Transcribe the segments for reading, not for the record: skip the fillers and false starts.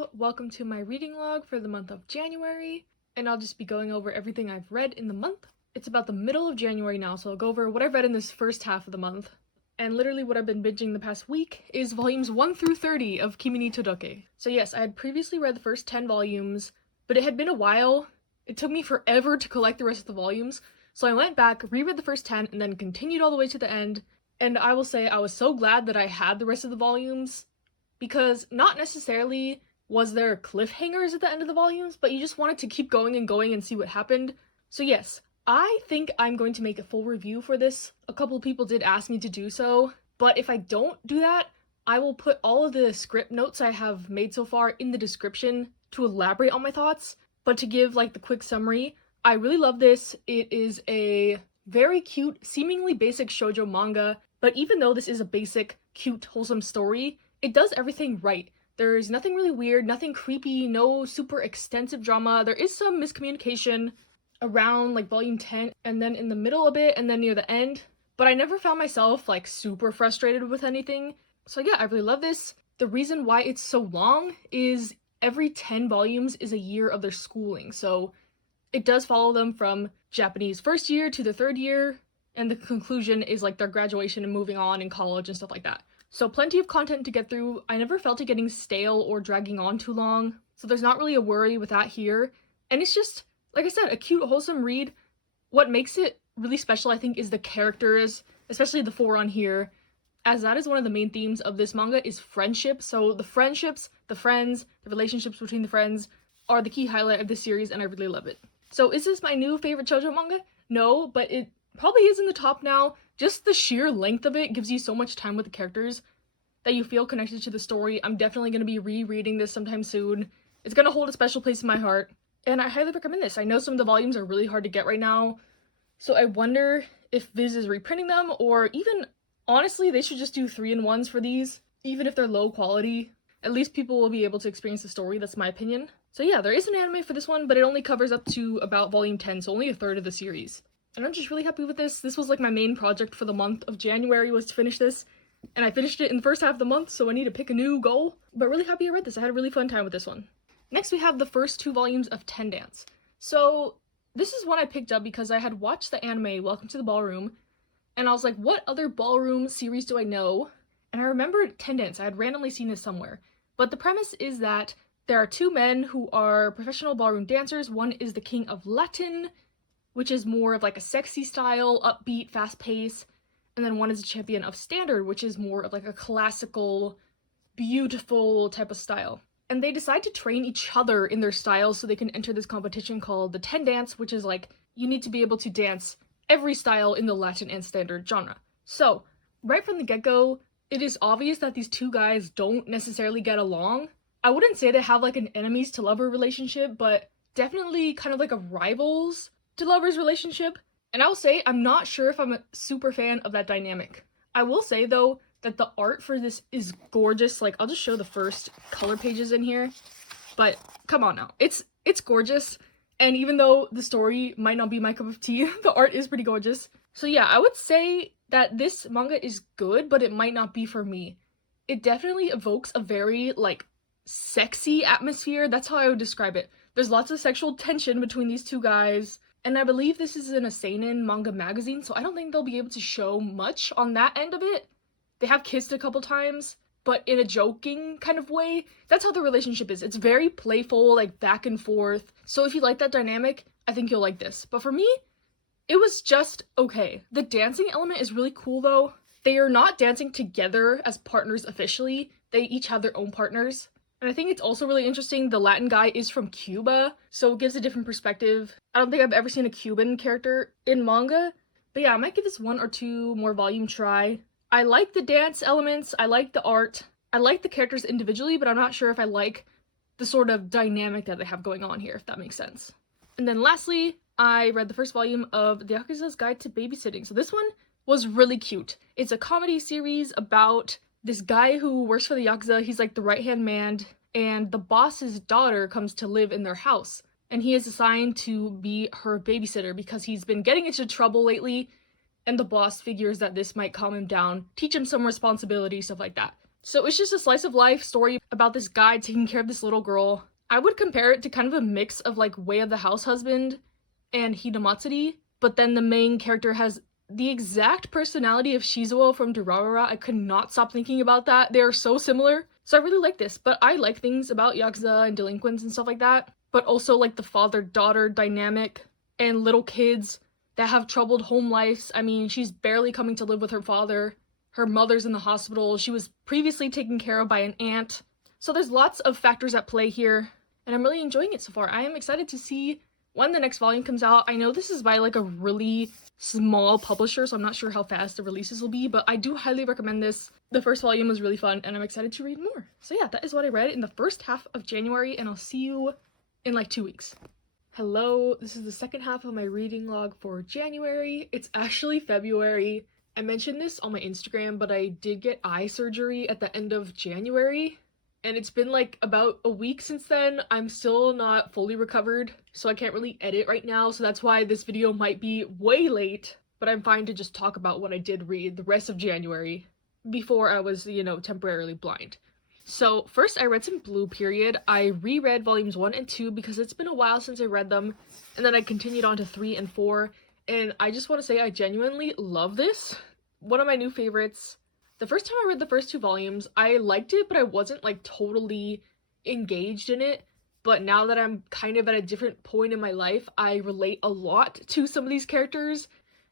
Hello, welcome to my reading log for the month of January, and I'll just be going over everything I've read in the month. It's about the middle of January now, so I'll go over what I've read in this first half of the month. And literally what I've been binging the past week is volumes 1 through 30 of Kimi todoke. So yes, I had previously read the first 10 volumes, but it had been a while. It took me forever to collect the rest of the volumes, so I went back, reread the first 10, and then continued all the way to the end. And I will say I was so glad that I had the rest of the volumes, because not necessarily was there cliffhangers at the end of the volumes, but you just wanted to keep going and see what happened. So yes, I think I'm going to make a full review for this. A couple of people did ask me to do so, but if I don't do that, I will put all of the script notes I have made so far in the description to elaborate on my thoughts. But to give like the quick summary, I really love this. It is a very cute, seemingly basic shoujo manga, but even though this is a basic, cute, wholesome story, it does everything right. There's nothing really weird, nothing creepy, no super extensive drama. There is some miscommunication around like volume 10 and then in the middle a bit and then near the end, but I never found myself like super frustrated with anything. So yeah, I really love this. The reason why it's so long is every 10 volumes is a year of their schooling, so it does follow them from Japanese first year to the third year, and the conclusion is like their graduation and moving on in college and stuff like that. So plenty of content to get through. I never felt it getting stale or dragging on too long, so there's not really a worry with that here. And it's just, like I said, a cute, wholesome read. What makes it really special, I think, is the characters, especially the 4 on here, as that is one of the main themes of this manga is friendship. So the friendships, the friends, the relationships between the friends are the key highlight of this series, and I really love it. So is this my new favorite shoujo manga? No, but it probably is in the top now. Just the sheer length of it gives you so much time with the characters that you feel connected to the story. I'm definitely going to be rereading this sometime soon. It's going to hold a special place in my heart, and I highly recommend this. I know some of the volumes are really hard to get right now, so I wonder if Viz is reprinting them, or even, honestly, they should just do 3-in-1s for these. Even if they're low quality, at least people will be able to experience the story. That's my opinion. So yeah, there is an anime for this one, but it only covers up to about volume 10, so only a third of the series. And I'm just really happy with this. This was like my main project for the month of January, was to finish this. And I finished it in the first half of the month, so I need to pick a new goal. But really happy I read this. I had a really fun time with this one. Next we have the first 2 volumes of Ten Dance. So this is one I picked up because I had watched the anime Welcome to the Ballroom, and I was like, what other ballroom series do I know? And I remembered Ten Dance. I had randomly seen this somewhere. But the premise is that there are 2 men who are professional ballroom dancers. One is the king of Latin, which is more of like a sexy style, upbeat, fast pace. And then one is a champion of standard, which is more of like a classical, beautiful type of style. And they decide to train each other in their styles so they can enter this competition called the Ten Dance, which is like, you need to be able to dance every style in the Latin and standard genre. So, right from the get-go, it is obvious that these 2 guys don't necessarily get along. I wouldn't say they have like an enemies to lover relationship, but definitely kind of like a rivals to lovers relationship. And I'll say I'm not sure if I'm a super fan of that dynamic. I will say though that the art for this is gorgeous. Like, I'll just show the first color pages in here, but come on now, it's gorgeous. And even though the story might not be my cup of tea, the art is pretty gorgeous. So yeah, I would say that this manga is good, but it might not be for me. It definitely evokes a very like sexy atmosphere. That's how I would describe it. There's lots of sexual tension between these 2 guys. And I believe this is in a seinen manga magazine, so I don't think they'll be able to show much on that end of it. They have kissed a couple times, but in a joking kind of way. That's how the relationship is. It's very playful, like back and forth. So if you like that dynamic, I think you'll like this. But for me, it was just okay. The dancing element is really cool though. They are not dancing together as partners officially. They each have their own partners. And I think it's also really interesting, the Latin guy is from Cuba, so it gives a different perspective. I don't think I've ever seen a Cuban character in manga, but yeah, I might give this 1 or 2 more volume try. I like the dance elements, I like the art, I like the characters individually, but I'm not sure if I like the sort of dynamic that they have going on here, if that makes sense. And then lastly, I read the first volume of The Yakuza's Guide to Babysitting. So this one was really cute. It's a comedy series about this guy who works for the Yakuza. He's like the right-hand man, and the boss's daughter comes to live in their house. And he is assigned to be her babysitter because he's been getting into trouble lately, and the boss figures that this might calm him down, teach him some responsibility, stuff like that. So it's just a slice of life story about this guy taking care of this little girl. I would compare it to kind of a mix of like Way of the House Husband and Hinamatsuri, but then the main character has the exact personality of Shizuo from Durarara. I could not stop thinking about that. They are so similar. So I really like this, but I like things about Yakuza and delinquents and stuff like that, but also like the father-daughter dynamic and little kids that have troubled home lives. I mean, she's barely coming to live with her father. Her mother's in the hospital. She was previously taken care of by an aunt. So there's lots of factors at play here, and I'm really enjoying it so far. I am excited to see when the next volume comes out. I know this is by like a really small publisher, so I'm not sure how fast the releases will be, but I do highly recommend this. The first volume was really fun, and I'm excited to read more. So yeah, that is what I read in the first half of January, and I'll see you in like 2 weeks. Hello, this is the second half of my reading log for January. It's actually February. I mentioned this on my Instagram, but I did get eye surgery at the end of January, and it's been like about a week since then. I'm still not fully recovered, so I can't really edit right now, so that's why this video might be way late, but I'm fine to just talk about what I did read the rest of January before I was, you know, temporarily blind. So first I read some Blue Period. I reread volumes 1 and 2 because it's been a while since I read them, and then I continued on to 3 and 4, and I just want to say I genuinely love this. One of my new favorites. The first time I read the first 2 volumes, I liked it, but I wasn't like totally engaged in it. But now that I'm kind of at a different point in my life, I relate a lot to some of these characters,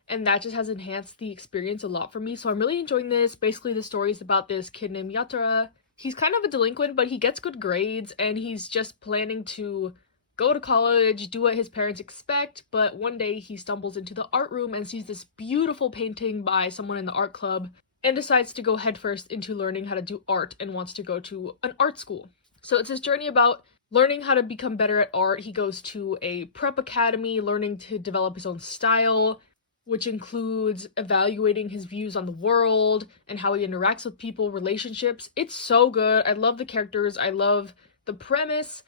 and that just has enhanced the experience a lot for me. So I'm really enjoying this. Basically, the story is about this kid named Yatara. He's kind of a delinquent, but he gets good grades, and he's just planning to go to college, do what his parents expect, but one day he stumbles into the art room and sees this beautiful painting by someone in the art club and decides to go headfirst into learning how to do art and wants to go to an art school. So it's his journey about learning how to become better at art. He goes to a prep academy, learning to develop his own style, which includes evaluating his views on the world and how he interacts with people, relationships. It's so good. I love the characters. I love the premise.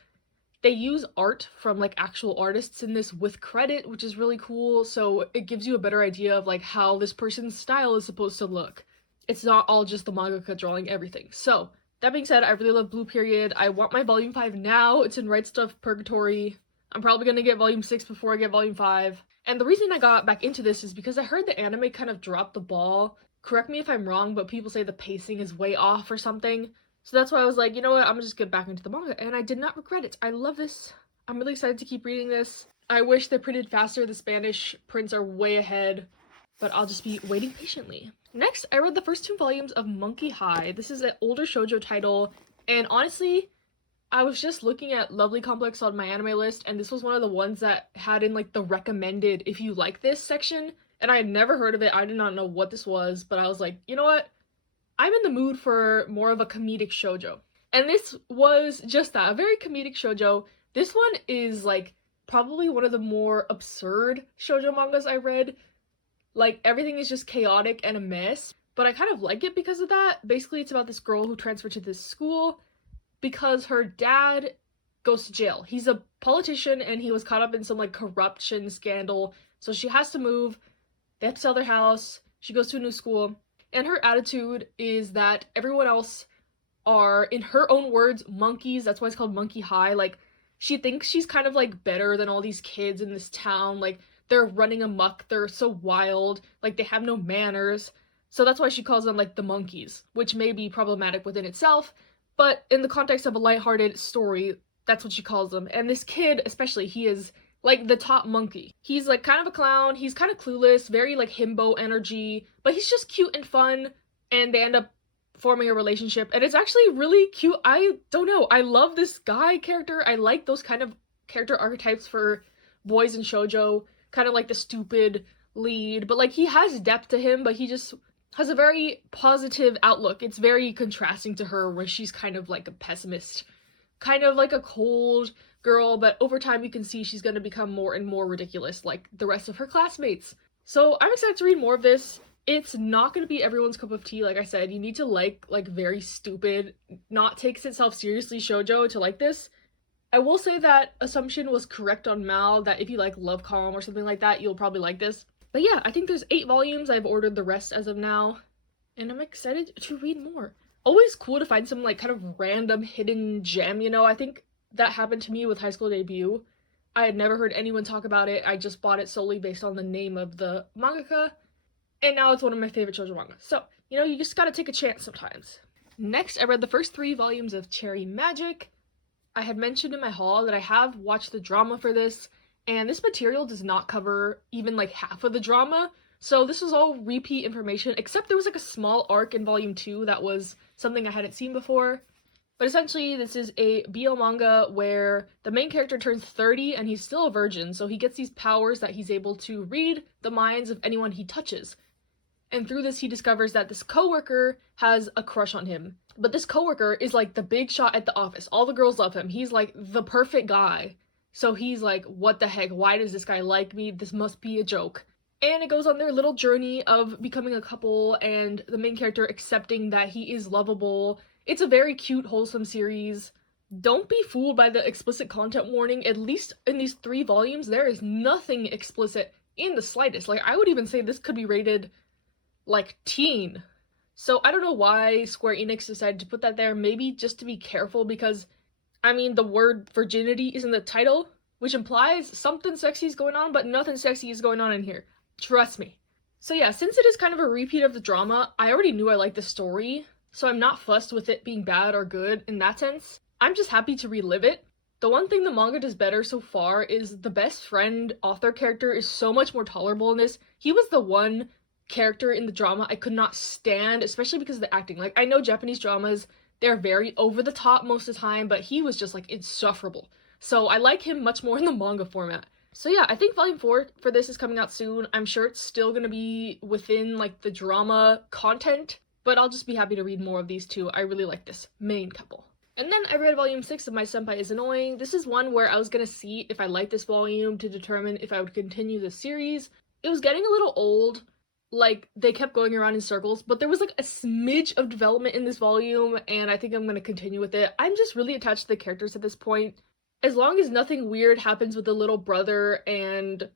They use art from like actual artists in this with credit, which is really cool. So it gives you a better idea of like how this person's style is supposed to look. It's not all just the mangaka drawing everything. So that being said, I really love Blue Period. I want my volume 5 now. It's in Right Stuff Purgatory. I'm probably gonna get volume 6 before I get volume 5. And the reason I got back into this is because I heard the anime kind of dropped the ball. Correct me if I'm wrong, but people say the pacing is way off or something. So that's why I was like, you know what, I'm gonna just get back into the manga, and I did not regret it. I love this. I'm really excited to keep reading this. I wish they printed faster. The Spanish prints are way ahead, but I'll just be waiting patiently. Next, I read the first 2 volumes of Monkey High. This is an older shoujo title, and honestly, I was just looking at Lovely Complex on my anime list, and this was one of the ones that had in like the recommended if you like this section, and I had never heard of it. I did not know what this was, but I was like, you know what? I'm in the mood for more of a comedic shoujo. And this was just that, a very comedic shoujo. This one is like probably one of the more absurd shoujo mangas I read. Like everything is just chaotic and a mess, but I kind of like it because of that. Basically, it's about this girl who transferred to this school because her dad goes to jail. He's a politician and he was caught up in some like corruption scandal. So she has to move. They have to sell their house. She goes to a new school. And her attitude is that everyone else are, in her own words, monkeys. That's why it's called Monkey High. Like, she thinks she's kind of, like, better than all these kids in this town. Like, they're running amok. They're so wild. Like, they have no manners. So that's why she calls them, like, the monkeys, which may be problematic within itself. But in the context of a lighthearted story, that's what she calls them. And this kid, especially, he is like the top monkey. He's like kind of a clown, he's kind of clueless, very like himbo energy, but he's just cute and fun, and they end up forming a relationship, and it's actually really cute. I don't know, I love this guy character. I like those kind of character archetypes for boys in shoujo, kind of like the stupid lead, but like he has depth to him, but he just has a very positive outlook. It's very contrasting to her, where she's kind of like a pessimist, kind of like a cold girl, but over time you can see she's going to become more and more ridiculous like the rest of her classmates. So I'm excited to read more of this. It's not going to be everyone's cup of tea. Like I said, you need to like very stupid, not takes itself seriously shoujo to like this. I will say that assumption was correct on Mal, that if you like love calm or something like that, you'll probably like this. But yeah, I think there's 8 volumes. I've ordered the rest as of now, and I'm excited to read more. always cool to find some like kind of random hidden gem, you know? I think that happened to me with High School Debut. I had never heard anyone talk about it. I just bought it solely based on the name of the mangaka, and now it's one of my favorite shoujo manga. So, you know, you just gotta take a chance sometimes. Next, I read the first 3 volumes of Cherry Magic. I had mentioned in my haul that I have watched the drama for this, and this material does not cover even like half of the drama, so this was all repeat information, except there was like a small arc in volume 2 that was something I hadn't seen before. But essentially, this is a BL manga where the main character turns 30 and he's still a virgin, so he gets these powers that he's able to read the minds of anyone he touches. And through this, he discovers that this coworker has a crush on him. But this coworker is like the big shot at the office. All the girls love him. He's like the perfect guy. So he's like, what the heck? Why does this guy like me? This must be a joke. And it goes on their little journey of becoming a couple and the main character accepting that he is lovable. It's a very cute, wholesome series. Don't be fooled by the explicit content warning. At least in these 3 volumes, there is nothing explicit in the slightest. Like, I would even say this could be rated like teen. So I don't know why Square Enix decided to put that there. Maybe just to be careful because, I mean, the word virginity is in the title, which implies something sexy is going on, but nothing sexy is going on in here. Trust me. So yeah, since it is kind of a repeat of the drama, I already knew I liked the story, so I'm not fussed with it being bad or good in that sense. I'm just happy to relive it. The one thing the manga does better so far is the best friend author character is so much more tolerable in this. He was the one character in the drama I could not stand, especially because of the acting. Like, I know Japanese dramas, they're very over the top most of the time, but he was just like insufferable. So I like him much more in the manga format. So yeah, I think volume 4 for this is coming out soon. I'm sure it's still gonna be within like the drama content, but I'll just be happy to read more of these 2. I really like this main couple. And then I read volume 6 of My Senpai is Annoying. This is one where I was gonna see if I liked this volume to determine if I would continue the series. It was getting a little old. Like, they kept going around in circles, but there was like a smidge of development in this volume, and I think I'm gonna continue with it. I'm just really attached to the characters at this point. As long as nothing weird happens with the little brother and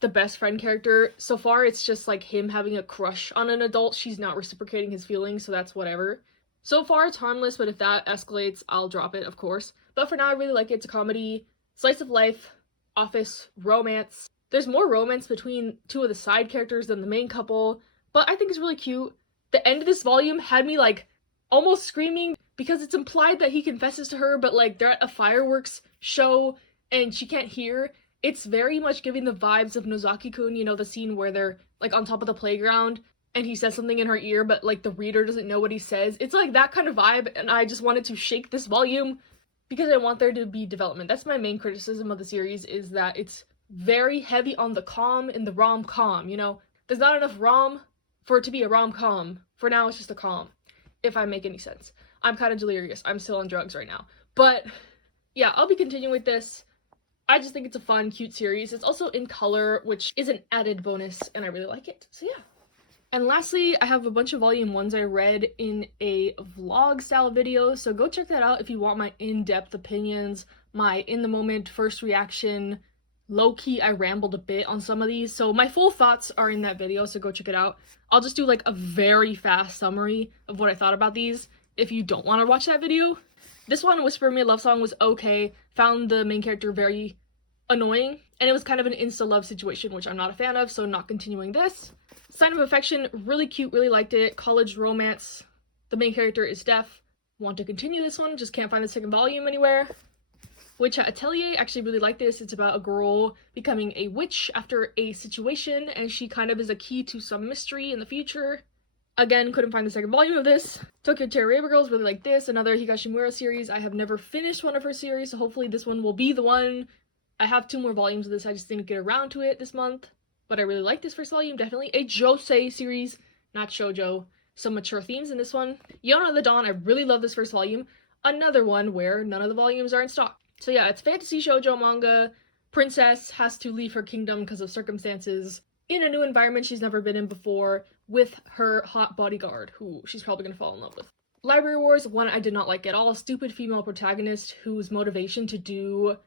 the best friend character, so far it's just like him having a crush on an adult. She's not reciprocating his feelings, so that's whatever. So far it's harmless, but if that escalates, I'll drop it, of course. But for now, I really like it. It's a comedy, slice of life, office, romance. There's more romance between 2 of the side characters than the main couple, but I think it's really cute. The end of this volume had me like almost screaming because it's implied that he confesses to her, but like they're at a fireworks show and she can't hear. It's very much giving the vibes of Nozaki-kun, you know, the scene where they're like on top of the playground and he says something in her ear, but like the reader doesn't know what he says. It's like that kind of vibe, and I just wanted to shake this volume because I want there to be development. That's my main criticism of the series, is that it's very heavy on the com in the rom-com, you know? There's not enough rom for it to be a rom-com. For now, it's just a com, if I make any sense. I'm kind of delirious. I'm still on drugs right now. But yeah, I'll be continuing with this. I just think it's a fun, cute series. It's also in color, which is an added bonus, and I really like it. So yeah. And lastly, I have a bunch of volume 1s I read in a vlog style video, so go check that out if you want my in-depth opinions, my in-the-moment first reaction. Low-key, I rambled a bit on some of these, so my full thoughts are in that video, so go check it out. I'll just do like a very fast summary of what I thought about these if you don't want to watch that video. This one, Whisper Me a Love Song, was okay. Found the main character very annoying, and it was kind of an insta-love situation, which I'm not a fan of, so not continuing this. Sign of Affection, really cute, really liked it. College romance. The main character is deaf. Want to continue this one, just can't find the second volume anywhere. Witch at Atelier, actually really like this. It's about a girl becoming a witch after a situation, and she kind of is a key to some mystery in the future. Again, couldn't find the second volume of this. Tokyo Cherry Raver Girls, really like this. Another Higashimura series. I have never finished one of her series, so hopefully this one will be the one. I have 2 more volumes of this, I just didn't get around to it this month. But I really like this first volume, definitely. A josei series, not shoujo. Some mature themes in this one. Yona of the Dawn, I really love this first volume. Another one where none of the volumes are in stock. So yeah, it's fantasy shoujo manga. Princess has to leave her kingdom because of circumstances in a new environment she's never been in before with her hot bodyguard, who she's probably gonna fall in love with. Library Wars, one I did not like at all. A stupid female protagonist whose motivation to do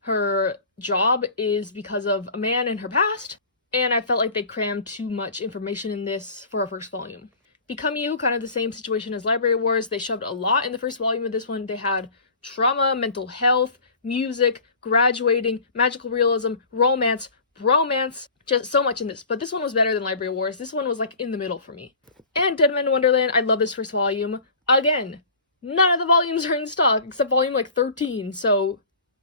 her job is because of a man in her past, and I felt like they crammed too much information in this for a first volume. Become You, kind of the same situation as Library Wars. They shoved a lot in the first volume of this one. They had trauma, mental health, music, graduating, magical realism, romance, bromance, just so much in this. But this one was better than Library Wars. This one was like in the middle for me. And Dead Man Wonderland, I love this first volume. Again, none of the volumes are in stock except volume like 13. So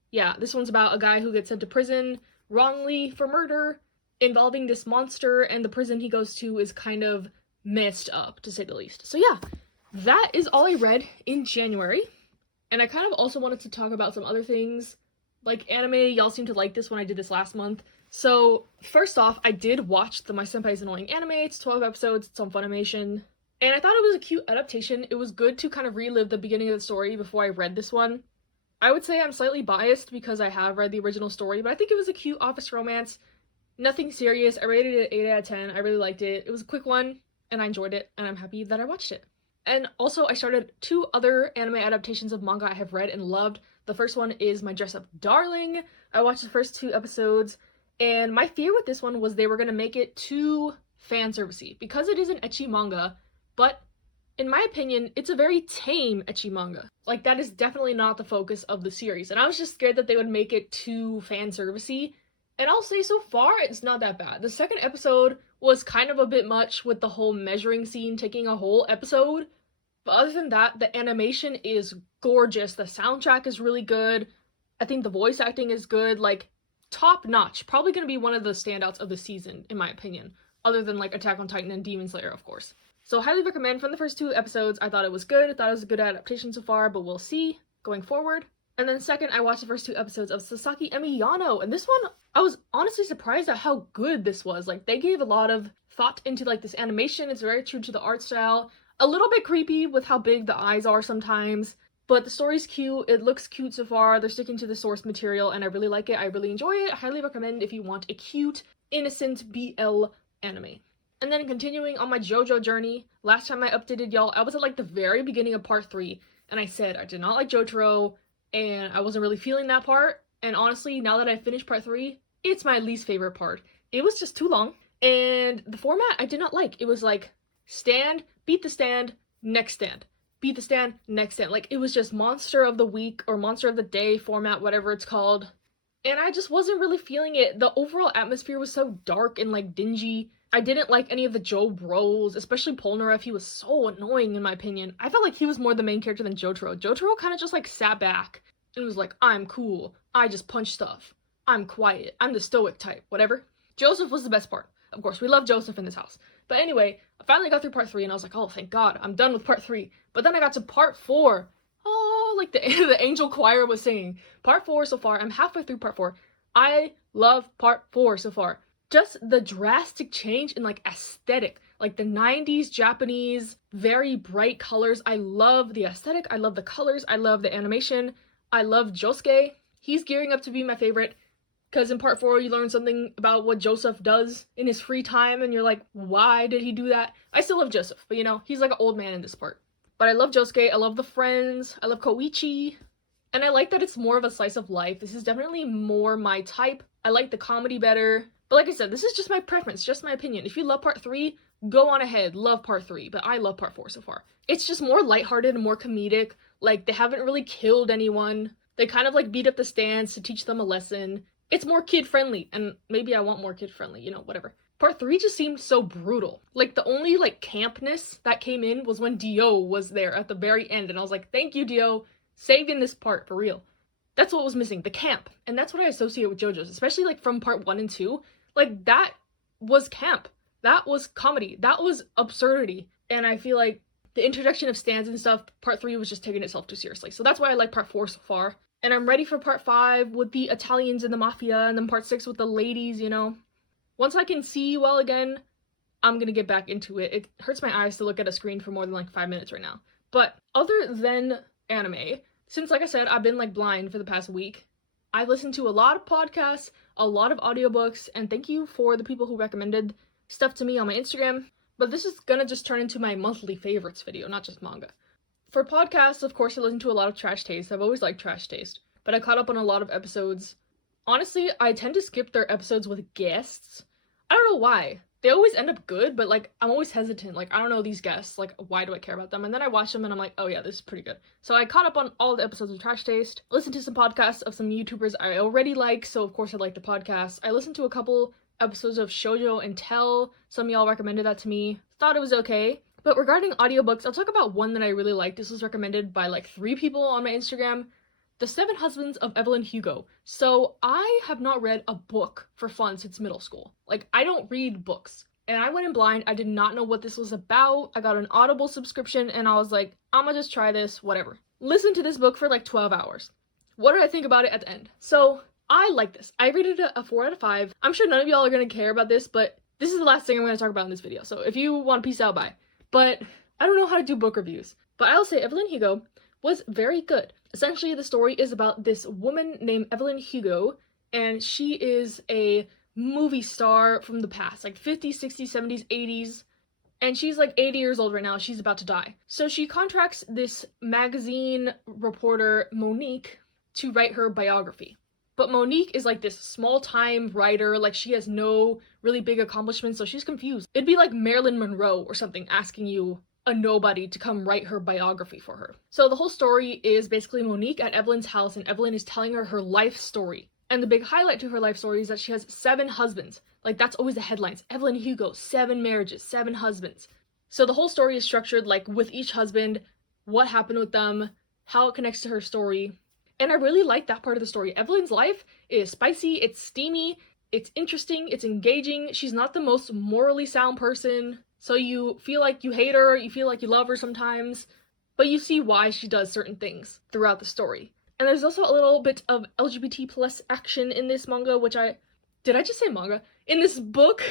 yeah, this one's about a guy who gets sent to prison wrongly for murder involving this monster, and the prison he goes to is kind of messed up, to say the least. So yeah, that is all I read in January. And I kind of also wanted to talk about some other things, like anime. Y'all seem to like this when I did this last month. So first off, I did watch the My Senpai's Annoying anime. It's 12 episodes, it's on Funimation. And I thought it was a cute adaptation. It was good to kind of relive the beginning of the story before I read this one. I would say I'm slightly biased because I have read the original story, but I think it was a cute office romance. Nothing serious. I rated it 8 out of 10. I really liked it. It was a quick one, and I enjoyed it, and I'm happy that I watched it. And also, I started 2 other anime adaptations of manga I have read and loved. The first one is My Dress Up Darling. I watched the first 2 episodes, and my fear with this one was they were going to make it too fanservice-y, because it is an ecchi manga, but in my opinion, it's a very tame ecchi manga. Like, that is definitely not the focus of the series, and I was just scared that they would make it too fanservice-y. And I'll say so far, it's not that bad. The second episode was kind of a bit much with the whole measuring scene taking a whole episode. But other than that, the animation is gorgeous. The soundtrack is really good. I think the voice acting is good. Like, top notch. Probably going to be one of the standouts of the season, in my opinion. Other than, like, Attack on Titan and Demon Slayer, of course. So, highly recommend. From the first 2 episodes, I thought it was good. I thought it was a good adaptation so far, but we'll see going forward. And then second, I watched the first 2 episodes of Sasaki Emiyano, and this one, I was honestly surprised at how good this was. Like, they gave a lot of thought into, like, this animation. It's very true to the art style. A little bit creepy with how big the eyes are sometimes, but the story's cute. It looks cute so far. They're sticking to the source material, and I really like it. I really enjoy it. I highly recommend if you want a cute, innocent BL anime. And then continuing on my JoJo journey, last time I updated y'all, I was at, like, the very beginning of part 3, and I said I did not like Jotaro, and I wasn't really feeling that part, and honestly, now that I finished part 3, it's my least favorite part. It was just too long, and the format I did not like. It was like, stand, beat the stand, next stand. Beat the stand, next stand. Like, it was just monster of the week, or monster of the day format, whatever it's called, and I just wasn't really feeling it. The overall atmosphere was so dark and, like, dingy. I didn't like any of the Joe bros, especially Polnareff. He was so annoying, in my opinion. I felt like he was more the main character than Jotaro. Jotaro kind of just, like, sat back and was like, I'm cool. I just punch stuff. I'm quiet. I'm the stoic type. Whatever. Joseph was the best part. Of course, we love Joseph in this house. But anyway, I finally got through part 3, and I was like, oh, thank God, I'm done with part 3. But then I got to part 4. Oh, like the angel choir was singing. Part 4 so far. I'm halfway through part 4. I love part 4 so far. Just the drastic change in, like, aesthetic. Like, the 90s Japanese, very bright colors. I love the aesthetic. I love the colors. I love the animation. I love Josuke. He's gearing up to be my favorite. Because in part 4, you learn something about what Joseph does in his free time. And you're like, why did he do that? I still love Joseph. But, you know, he's like an old man in this part. But I love Josuke. I love the friends. I love Koichi. And I like that it's more of a slice of life. This is definitely more my type. I like the comedy better. But like I said, this is just my preference, just my opinion. If you love part 3, go on ahead, love part 3. But I love part 4 so far. It's just more lighthearted and more comedic. Like, they haven't really killed anyone. They kind of, like, beat up the stands to teach them a lesson. It's more kid-friendly, and maybe I want more kid-friendly, you know, whatever. Part 3 just seemed so brutal. Like, the only, like, campness that came in was when Dio was there at the very end, and I was like, thank you, Dio, saving this part, for real. That's what was missing, the camp. And that's what I associate with JoJo's, especially, like, from part 1 and 2. Like, that was camp. That was comedy. That was absurdity. And I feel like the introduction of stands and stuff, part 3 was just taking itself too seriously. So that's why I like part 4 so far. And I'm ready for part 5 with the Italians and the mafia, and then part 6 with the ladies, you know. Once I can see well again, I'm gonna get back into it. It hurts my eyes to look at a screen for more than, like, 5 minutes right now. But other than anime, since, like I said, I've been, like, blind for the past week, I've listened to a lot of podcasts, a lot of audiobooks, and thank you for the people who recommended stuff to me on my Instagram. But this is gonna just turn into my monthly favorites video, not just manga. For podcasts, of course, I listen to a lot of Trash Taste. I've always liked Trash Taste, but I caught up on a lot of episodes. Honestly, I tend to skip their episodes with guests. I don't know why. they always end up good, but like I'm always hesitant. Like I don't know these guests. Like why do I care about them? And then I watch them and I'm like, oh yeah, this is pretty good. So I caught up on all the episodes of Trash Taste, listened to some podcasts of some YouTubers I already like, so of course I like the podcast. I listened to a couple episodes of Shoujo and Tell. Some of y'all recommended that to me. Thought it was okay. But regarding audiobooks, I'll talk about one that I really liked. This was recommended by like 3 people on my Instagram. The 7 Husbands of Evelyn Hugo. So I have not read a book for fun since middle school. Like, I don't read books. And I went in blind. I did not know what this was about. I got an Audible subscription and I was like, I'ma just try this, whatever. Listen to this book for like 12 hours. What did I think about it at the end? So I like this. I rated it a 4 out of 5. I'm sure none of y'all are gonna care about this, but this is the last thing I'm gonna talk about in this video. So if you want to peace out, bye. But I don't know how to do book reviews. But I'll say Evelyn Hugo was very good. Essentially, the story is about this woman named Evelyn Hugo, and she is a movie star from the past, like 50s, 60s, 70s, 80s, and she's like 80 years old right now. She's about to die. So she contracts this magazine reporter, Monique, to write her biography. But Monique is like this small-time writer, like she has no really big accomplishments, so she's confused. It'd be like Marilyn Monroe or something asking you, a nobody, to come write her biography for her. So the whole story is basically Monique at Evelyn's house, and Evelyn is telling her life story. And the big highlight to her life story is that she has 7 husbands. Like, that's always the headlines. Evelyn Hugo, 7 marriages, 7 husbands. So the whole story is structured like with each husband, what happened with them, how it connects to her story. And I really like that part of the story. Evelyn's life is spicy, it's steamy, it's interesting, it's engaging. She's not the most morally sound person. So you feel like you hate her, you feel like you love her sometimes, but you see why she does certain things throughout the story. And there's also a little bit of LGBT plus action in this manga, did I just say manga? In this book,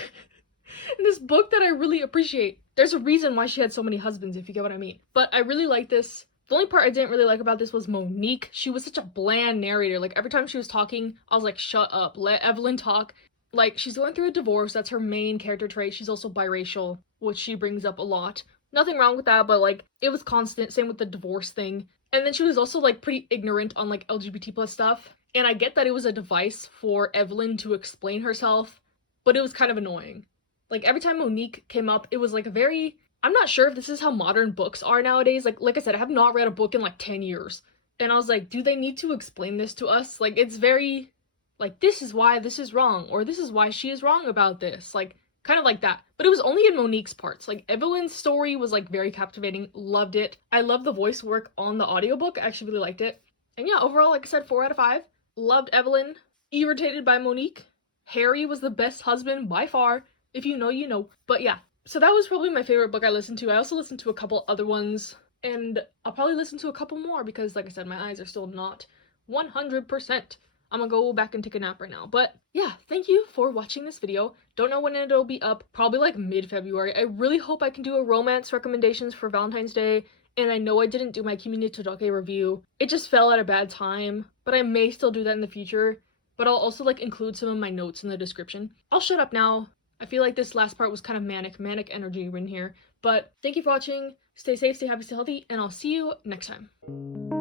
that I really appreciate. There's a reason why she had so many husbands, if you get what I mean. But I really like this. The only part I didn't really like about this was Monique. She was such a bland narrator. Like, every time she was talking, I was like, shut up, let Evelyn talk. Like, she's going through a divorce, that's her main character trait. She's also biracial, which she brings up a lot. Nothing wrong with that, but like, it was constant, same with the divorce thing. And then she was also like pretty ignorant on like LGBT plus stuff. And I get that it was a device for Evelyn to explain herself, but it was kind of annoying. Like, every time Monique came up, it was like a very, I'm not sure if this is how modern books are nowadays. Like I said, I have not read a book in like 10 years. And I was like, do they need to explain this to us? Like, it's very, like, this is why this is wrong, or this is why she is wrong about this. Like, kind of like that. But it was only in Monique's parts. Like, Evelyn's story was like very captivating. Loved it. I love the voice work on the audiobook. I actually really liked it. And yeah, overall, like I said, 4 out of 5. Loved Evelyn. Irritated by Monique. Harry was the best husband by far. If you know, you know. But yeah. So that was probably my favorite book I listened to. I also listened to a couple other ones. And I'll probably listen to a couple more because, like I said, my eyes are still not 100%. I'm gonna go back and take a nap right now. But yeah, thank you for watching this video. Don't know when it'll be up, probably like mid-February. I really hope I can do a romance recommendations for Valentine's Day. And I know I didn't do my kimi todoke review. It just fell at a bad time, but I may still do that in the future. But I'll also like include some of my notes in the description. I'll shut up now. I feel like this last part was kind of manic energy in here. But thank you for watching. Stay safe, stay happy, stay healthy, and I'll see you next time.